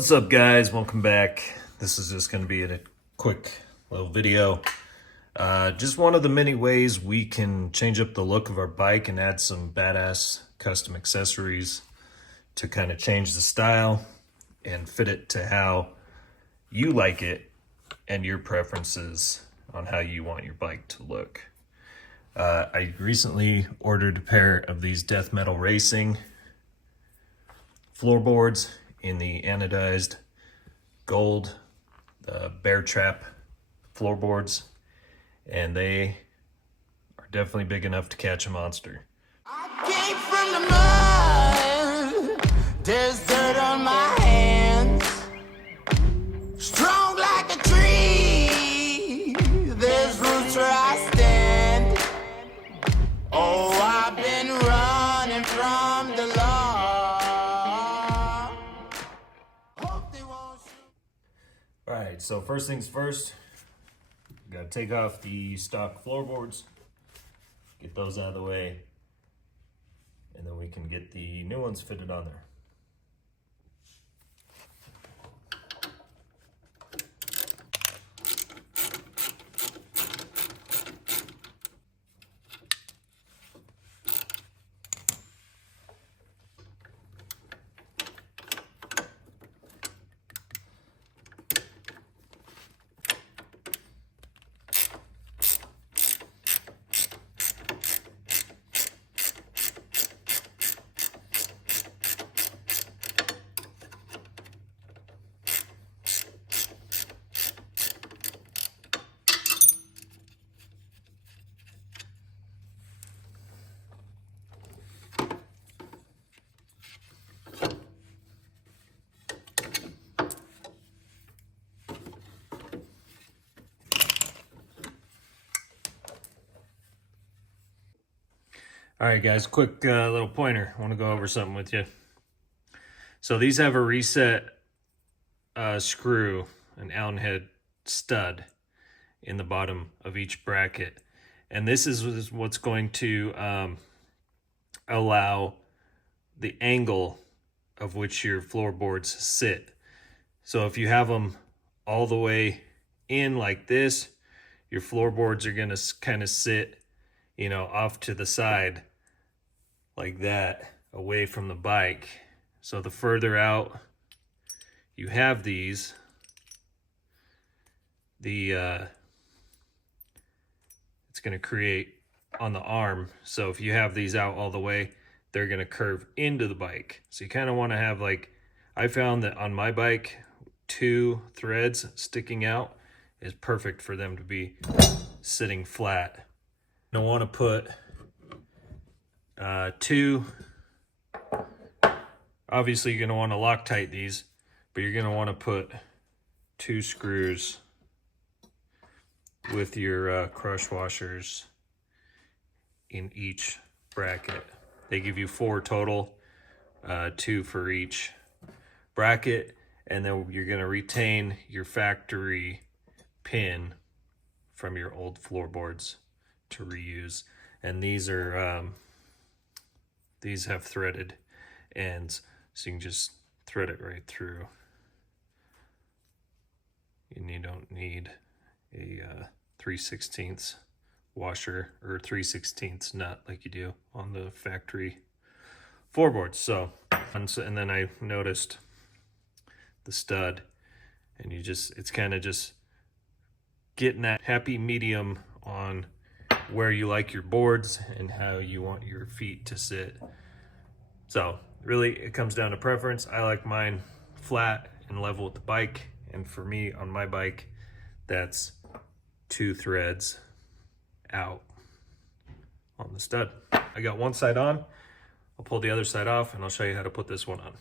What's up, guys? Welcome back. This is just going to be a quick little video. Just one of the many ways we can change up the look of our bike and add some badass custom accessories to kind of change the style and fit it to how you like it and your preferences on how you want your bike to look. I recently ordered a pair of these Death Metal Racing floorboards in the anodized gold, the Bear Trap floorboards, and they are definitely big enough to catch a monster. I came from the mud, there's dirt on my hands, strong like a tree, there's roots where I stand. Oh, I've been running from the law. Hope they won't shoot. All right, so first things first, got to take off the stock floorboards, get those out of the way, and then we can get the new ones fitted on there. All right, guys, quick little pointer. I want to go over something with you. So these have a reset screw, an Allen head stud in the bottom of each bracket. And this is what's going to allow the angle of which your floorboards sit. So if you have them all the way in like this, your floorboards are going to kind of sit, off to the side like that, away from the bike. So the further out you have these, it's going to create on the arm. So if you have these out all the way, they're going to curve into the bike. So you kind of want to have, like, I found that on my bike, 2 threads sticking out is perfect for them to be sitting flat. You don't want to put 2, obviously you're going to want to Loctite these, but you're going to want to put 2 screws with your crush washers in each bracket. They give you 4 total, 2 for each bracket, and then you're going to retain your factory pin from your old floorboards to reuse. And these are these have threaded ends, so you can just thread it right through, and you don't need a 3/16 washer or 3/16 nut like you do on the factory floorboards. So, and then I noticed the stud, and it's kind of just getting that happy medium on where you like your boards and how you want your feet to sit. So really, it comes down to preference. I like mine flat and level with the bike, and for me on my bike, that's 2 threads out on the stud. I got one side on. I'll pull the other side off, and I'll show you how to put this one on.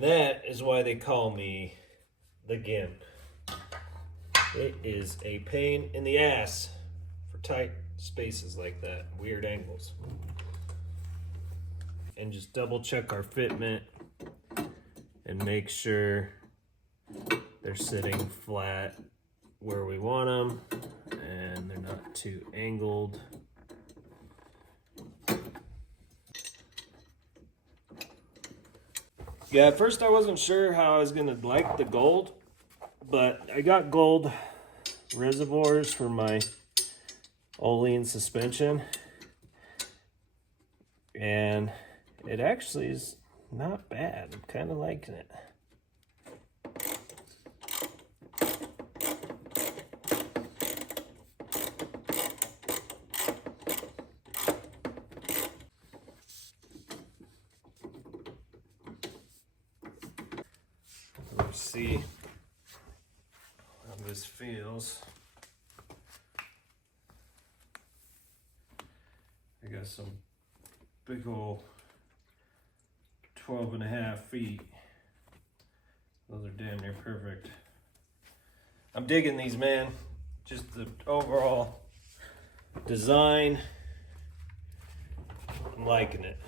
And that is why they call me the Gimp. It is a pain in the ass for tight spaces like that, weird angles. And just double check our fitment and make sure they're sitting flat where we want them and they're not too angled. Yeah, at first I wasn't sure how I was gonna like the gold, but I got gold reservoirs for my Olean suspension, and it actually is not bad. I'm kind of liking it. Let's see how this feels. I got some big old 12.5 feet. Those are damn near perfect. I'm digging these, man. Just the overall design. I'm liking it.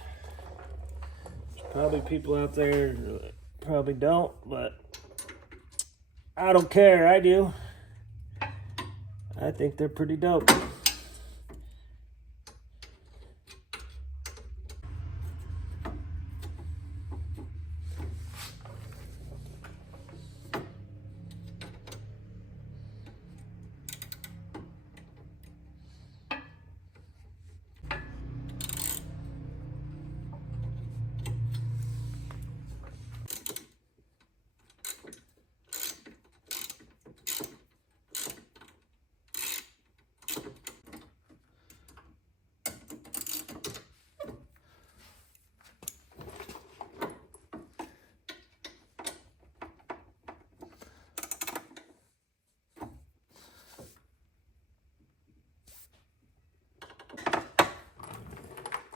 There's probably people out there that probably don't, but I don't care. I do. I think they're pretty dope.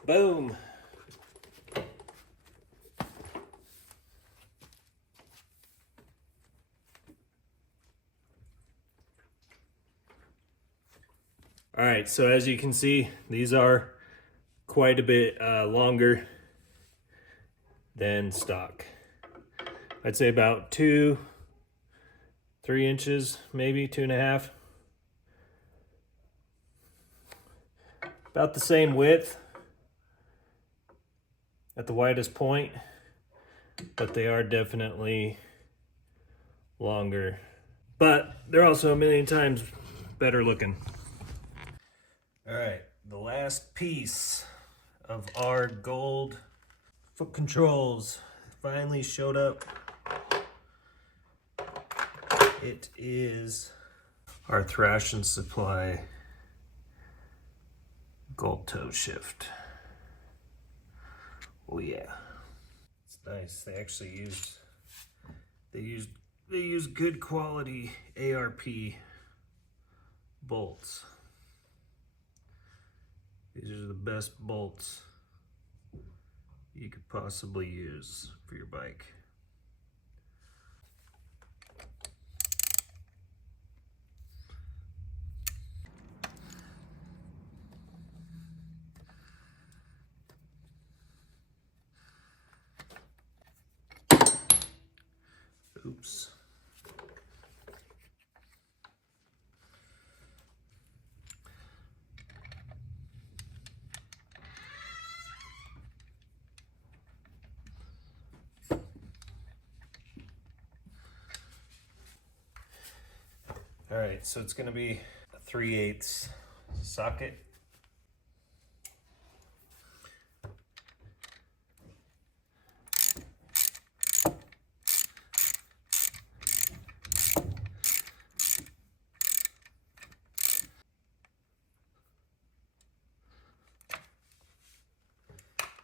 Boom. All right, so as you can see, these are quite a bit longer than stock. I'd say about 2-3 inches, maybe 2.5. About the same width at the widest point, but they are definitely longer. But they're also a million times better looking. All right, the last piece of our gold foot controls finally showed up. It is our Thrash and Supply gold toe shift. Oh yeah, it's nice. They actually use good quality ARP bolts. These are the best bolts you could possibly use for your bike. Oops. All right, so it's going to be a 3/8 socket.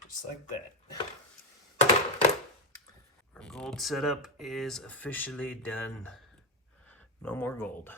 Just like that. Our gold setup is officially done. No more gold.